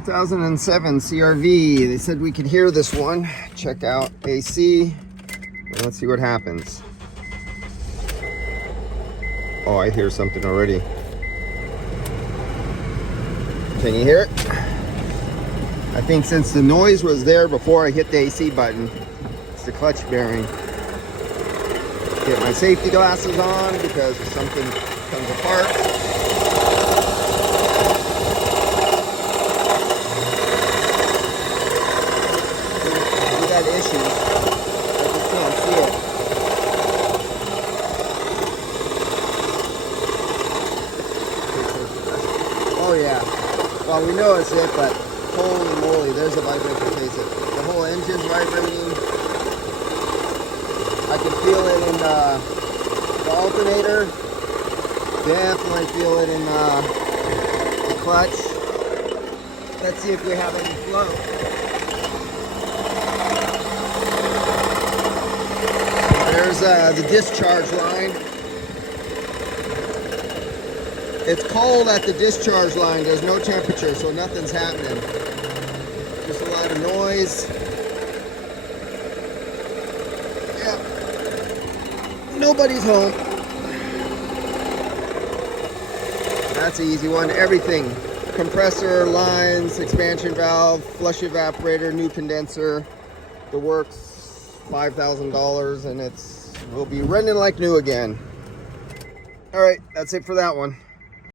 2007 CRV. They said we could hear this one. Check out AC. Let's see what happens. Oh, I hear something already. Can you hear it? I think since the noise was there before I hit the AC button, it's the clutch bearing. Get my safety glasses on because if something comes apart. We got issues. I just can't see it. Oh yeah. Well, we know it's it, but holy moly, there's a vibration case. The whole engine's vibrating. I can feel it in the alternator. Definitely feel it in the clutch. Let's see if we have any flow. There's the discharge line. It's cold at the discharge line. There's no temperature, so nothing's happening. Just a lot of noise. Yeah. Nobody's home. That's an easy one. Everything. Compressor, lines, expansion valve, flush evaporator, new condenser. The works, $5,000, and will be running like new again. All right, that's it for that one.